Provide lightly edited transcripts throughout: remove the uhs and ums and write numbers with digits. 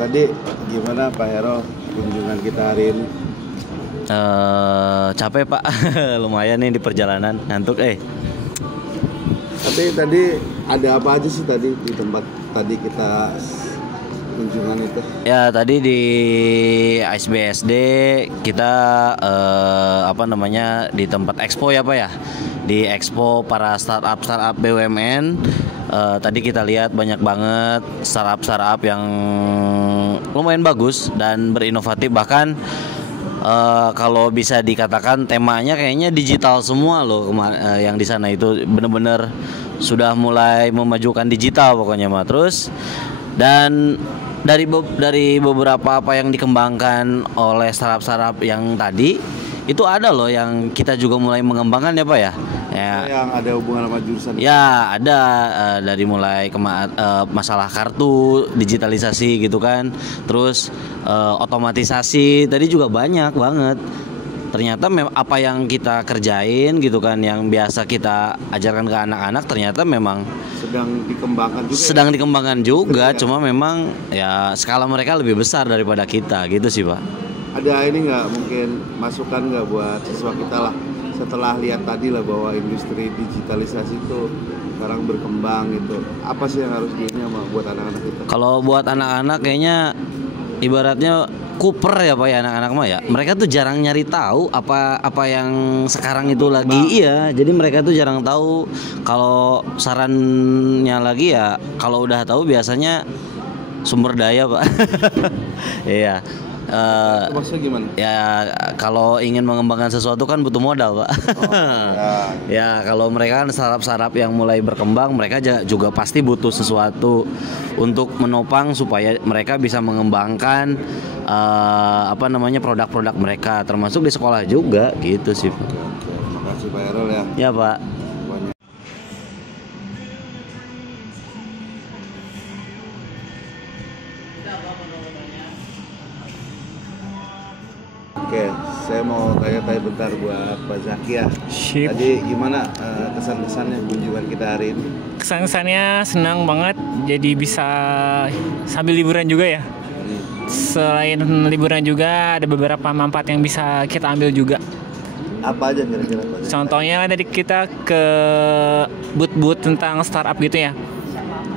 tadi gimana Pak Hero kunjungan kita hari ini? Capek Pak, lumayan nih di perjalanan, ngantuk. Tapi tadi ada apa aja sih tadi di tempat tadi kita kunjungan itu? Ya tadi di ASBSD kita di tempat expo ya Pak ya, di expo para startup BUMN. Tadi kita lihat banyak banget startup yang lumayan bagus dan berinovatif, bahkan kalau bisa dikatakan temanya kayaknya digital semua loh. Yang di sana itu bener-bener sudah mulai memajukan digital pokoknya mah. Terus dan dari beberapa apa yang dikembangkan oleh startup yang tadi itu ada loh yang kita juga mulai mengembangkan ya Pak ya. Yang ada hubungan sama jurusan. Ya ada dari mulai masalah kartu digitalisasi gitu kan, terus otomatisasi tadi juga banyak banget. Ternyata apa yang kita kerjain gitu kan, yang biasa kita ajarkan ke anak-anak ternyata memang sedang dikembangkan juga, cuma memang ya skala mereka lebih besar daripada kita gitu sih Pak. Ada ini nggak mungkin masukan nggak buat siswa kita lah setelah lihat tadi lah bahwa industri digitalisasi itu sekarang berkembang gitu, apa sih yang harus diingat buat anak-anak kita? Kalau buat anak-anak kayaknya ibaratnya Cooper ya Pak ya, anak-anak mah ya. Mereka tuh jarang nyari tahu apa yang sekarang itu lagi. Iya, jadi mereka tuh jarang tahu. Kalau sarannya lagi ya, kalau udah tahu biasanya sumber daya Pak. Iya. Maksudnya gimana? Ya kalau ingin mengembangkan sesuatu kan butuh modal Pak. Ya kalau mereka kan startup yang mulai berkembang, mereka juga pasti butuh sesuatu untuk menopang supaya mereka bisa mengembangkan produk-produk mereka, termasuk di sekolah juga gitu sih Pak. Terima kasih Pak Erol ya. Ya Pak. Oke, saya mau tanya-tanya bentar buat Pak Zaki ya. Sip. Tadi gimana kesan-kesannya kunjungan kita hari ini? Kesan-kesannya senang banget, jadi bisa sambil liburan juga ya. Selain liburan juga ada beberapa manfaat yang bisa kita ambil juga. Apa aja kira-kira Pak Zaki? Contohnya tadi kita ke booth-booth tentang startup gitu ya.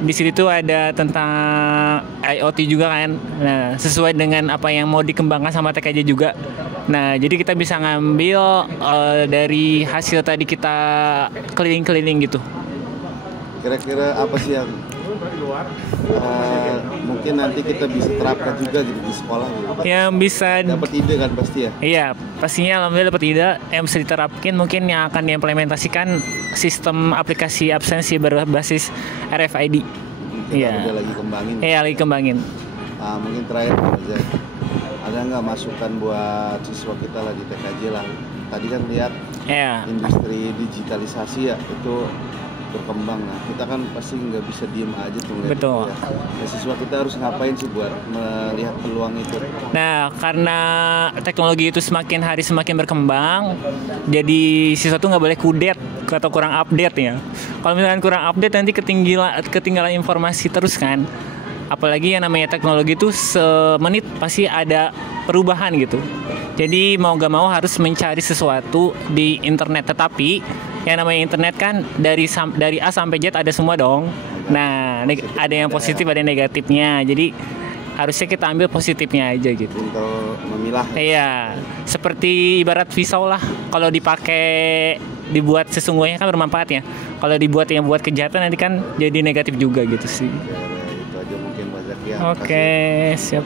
Di situ tuh ada tentang IoT juga kan. Nah, sesuai dengan apa yang mau dikembangkan sama TKJ juga. Nah, jadi kita bisa ngambil dari hasil tadi kita keliling-keliling gitu. Kira-kira apa sih yang mungkin nanti kita bisa terapkan juga gitu di sekolah gitu? Yang bisa dapat ide kan pasti ya? Iya, pastinya alhamdulillah dapat ide yang bisa diterapkan, mungkin yang akan diimplementasikan sistem aplikasi absensi berbasis RFID. Iya. Lagi kembangin. Iya, lagi kembangin. Nah, mungkin terakhir aja. Ada nggak masukan buat siswa kita lah di TKJ lah? Tadi kan lihat industri digitalisasi ya itu berkembang. Nah, kita kan pasti nggak bisa diem aja tuh. Betul. Ya. Nah, siswa kita harus ngapain sih buat melihat peluang itu? Nah, karena teknologi itu semakin hari semakin berkembang, jadi siswa tuh nggak boleh kudet atau kurang update ya. Kalau misalkan kurang update nanti ketinggalan informasi terus kan. Apalagi yang namanya teknologi itu semenit pasti ada perubahan gitu. Jadi mau gak mau harus mencari sesuatu di internet. Tetapi yang namanya internet kan dari A sampai Z ada semua dong. Nah, ada yang positif ada yang negatifnya. Jadi harusnya kita ambil positifnya aja gitu. Untuk memilah. Iya, seperti ibarat pisau lah. Kalau dibuat sesungguhnya kan bermanfaat ya. Kalau dibuat yang buat kejahatan nanti kan jadi negatif juga gitu sih. Itu aja mungkin Pak Zaki ya. Oke, siap.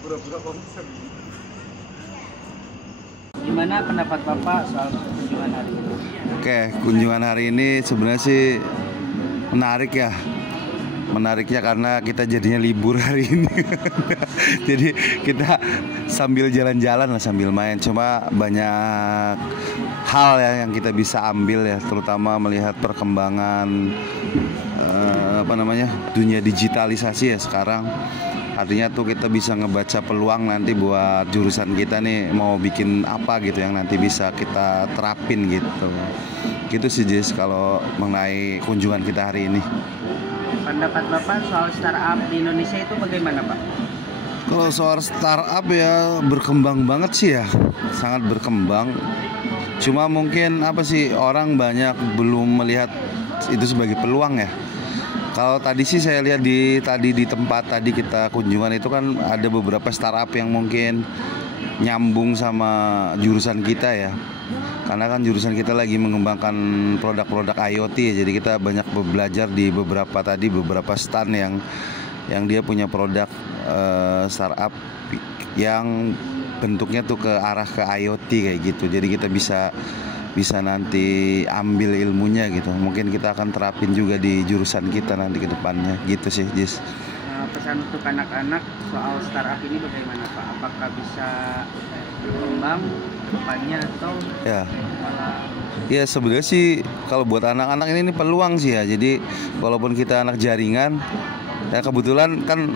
Pura-pura konser. Gimana pendapat Bapak soal kunjungan hari ini? Oke, kunjungan hari ini sebenarnya sih menarik ya. Menariknya karena kita jadinya libur hari ini. Jadi kita sambil jalan-jalan lah, sambil main. Cuma banyak hal ya yang kita bisa ambil ya, terutama melihat perkembangan dunia digitalisasi ya sekarang. Artinya tuh kita bisa ngebaca peluang nanti buat jurusan kita nih mau bikin apa gitu yang nanti bisa kita terapin gitu. Gitu sih Jis kalau mengenai kunjungan kita hari ini. Pendapat Bapak soal startup di Indonesia itu bagaimana Pak? Kalau soal startup ya berkembang banget sih ya, sangat berkembang. Cuma mungkin apa sih orang banyak belum melihat itu sebagai peluang ya. Kalau tadi sih saya lihat di tempat tadi kita kunjungan itu kan ada beberapa startup yang mungkin nyambung sama jurusan kita ya. Karena kan jurusan kita lagi mengembangkan produk-produk IoT ya. Jadi kita banyak belajar di beberapa stand yang dia punya produk startup yang bentuknya tuh ke arah ke IoT kayak gitu. Jadi kita bisa nanti ambil ilmunya gitu. Mungkin kita akan terapin juga di jurusan kita nanti ke depannya gitu sih Jis. Pesan untuk anak-anak soal startup ini bagaimana Pak? Apakah bisa berkembang depannya atau malah? Ya sebenarnya sih kalau buat anak-anak ini peluang sih ya. Jadi walaupun kita anak jaringan ya kebetulan kan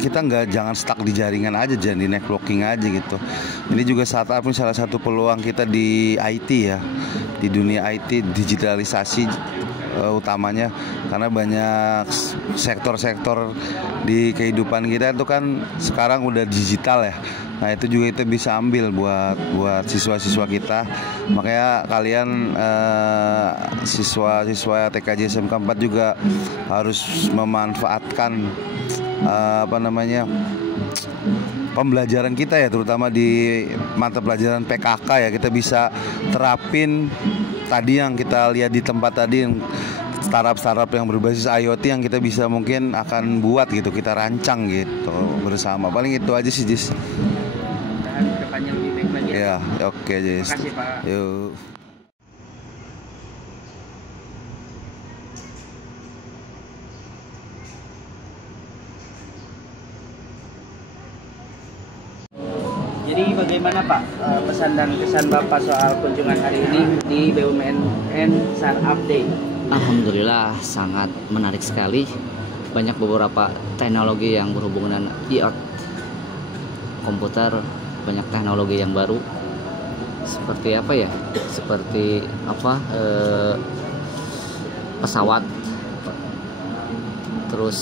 kita jangan stuck di jaringan aja, jangan di networking aja gitu. Ini juga salah satu peluang kita di IT ya, di dunia IT digitalisasi utamanya, karena banyak sektor-sektor di kehidupan kita itu kan sekarang udah digital ya. Nah itu juga kita bisa ambil buat siswa-siswa kita. Makanya kalian siswa-siswa TKJ SMK 4 juga harus memanfaatkan pembelajaran kita ya, terutama di mata pelajaran PKK ya. Kita bisa terapin tadi yang kita lihat di tempat tadi, yang startup yang berbasis IoT yang kita bisa mungkin akan buat gitu, kita rancang gitu bersama. Paling itu aja sih Jis. Dan kedepannya lebih baik lagi ya. Oke Jis. Terima kasih Pak. Yuk. Jadi bagaimana Pak pesan dan kesan Bapak soal kunjungan hari ini di BUMN Startup Day? Alhamdulillah sangat menarik sekali. Banyak beberapa teknologi yang berhubungan dengan IoT, komputer, banyak teknologi yang baru. Seperti apa ya? Seperti pesawat, terus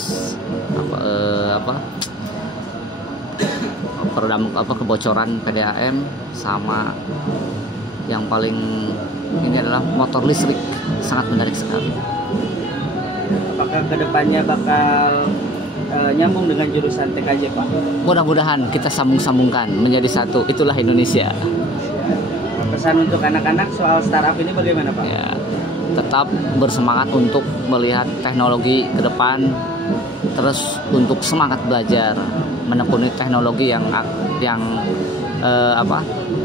peredam kebocoran PDAM, sama yang paling ini adalah motor listrik. Sangat menarik sekali. Apakah kedepannya bakal nyambung dengan jurusan TKJ Pak? Mudah-mudahan kita sambung-sambungkan menjadi satu. Itulah Indonesia. Pesan untuk anak-anak soal startup ini bagaimana Pak? Ya, tetap bersemangat untuk melihat teknologi ke depan, terus untuk semangat belajar, menekuni teknologi yang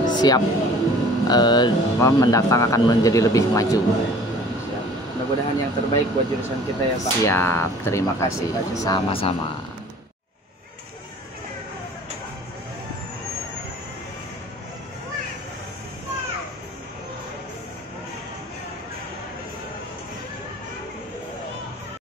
siap mendatang akan menjadi lebih maju. Mudah-mudahan yang terbaik buat jurusan kita ya Pak. Siap, terima kasih. Sama-sama.